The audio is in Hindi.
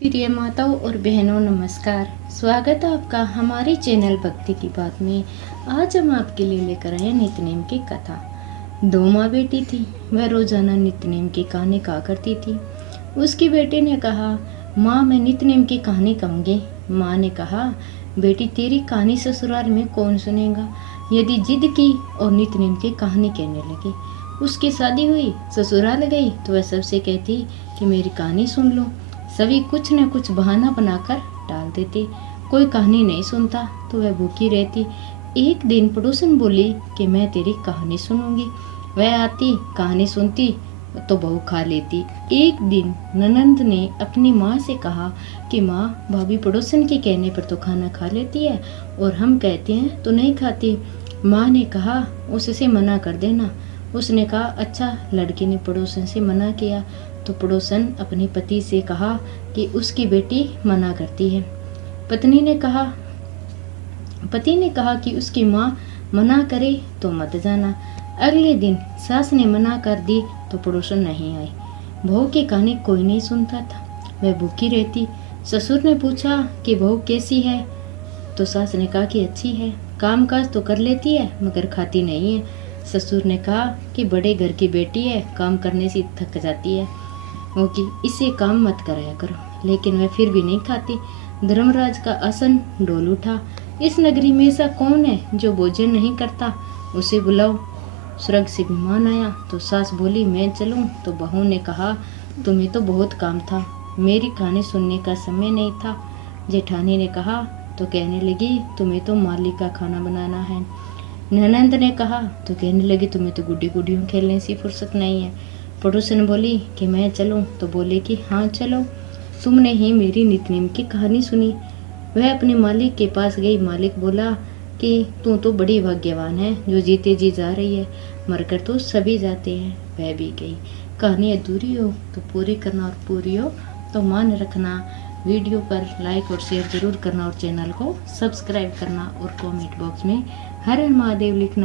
प्रिय माताओं और बहनों नमस्कार। स्वागत है आपका हमारे चैनल भक्ति की बात में। आज हम आपके लिए लेकर आए नित्यनेम की कथा। दो माँ बेटी थी। वह रोजाना नित्यनेम की कहानी कहा करती थी। उसकी बेटे ने कहा, माँ मैं नित्यनेम की कहानी कहूँगी। माँ ने कहा, बेटी तेरी कहानी ससुराल में कौन सुनेगा। यदि जिद की और नित्यनेम की कहानी कहने लगी। उसकी शादी हुई, ससुराल गई तो वह सबसे कहती कि मेरी कहानी सुन लो। सभी कुछ न कुछ बहाना बनाकर टाल देते। कोई कहानी नहीं सुनता तो वह भूखी रहती। एक दिन पड़ोसन बोली कि मैं तेरी कहानी सुनूंगी। वह आती, कहानी सुनती तो बहू खा लेती। एक दिन ननंद ने अपनी माँ से कहा कि माँ भाभी पड़ोसन के कहने पर तो खाना खा लेती है और हम कहते हैं तो नहीं खाती। माँ ने कहा उससे मना कर देना। उसने कहा अच्छा। लड़की ने पड़ोसन से मना किया तो पड़ोसन अपने पति से कहा कि उसकी बेटी मना करती है। पति ने कहा कि उसकी माँ मना करे तो मत जाना। अगले दिन सास ने मना कर दी तो पड़ोसन नहीं आई। बहू की कहानी कोई नहीं सुनता था। वह भूखी रहती। ससुर ने पूछा कि बहू कैसी है तो सास ने कहा कि अच्छी है, काम काज तो कर लेती है मगर खाती नहीं है। ससुर ने कहा कि बड़े घर की बेटी है, काम करने से थक जाती है वो कि इसे काम मत कराया करो। लेकिन वह फिर भी नहीं खाती। धर्मराज का आसन डोल उठा। इस नगरी में ऐसा कौन है जो भोजन नहीं करता, उसे बुलाओ। स्वर्ग से विमान आया तो सास बोली मैं चलूं तो बहू ने कहा तुम्हें तो बहुत काम था, मेरी कहानी सुनने का समय नहीं था। जेठानी ने कहा तो कहने लगी तुम्हें तो मालिक का खाना बनाना है। ननंद ने कहा तो कहने लगी तुम्हें तो गुड्डी गुड्डियों खेलने से फुर्सत नहीं है। पड़ोसन बोली कि मैं चलूं तो बोले कि हाँ चलो, तुमने ही मेरी नित्यनेम की कहानी सुनी। वह अपने मालिक के पास गई। मालिक बोला कि तू तो बड़ी भाग्यवान है जो जीते जी जा रही है, मरकर तो सभी जाते हैं। वह भी गई। कहानी अधूरी हो तो पूरी करना और पूरी हो तो मान रखना। वीडियो पर लाइक और शेयर जरूर करना और चैनल को सब्सक्राइब करना और कमेंट बॉक्स में हर हर महादेव लिखना।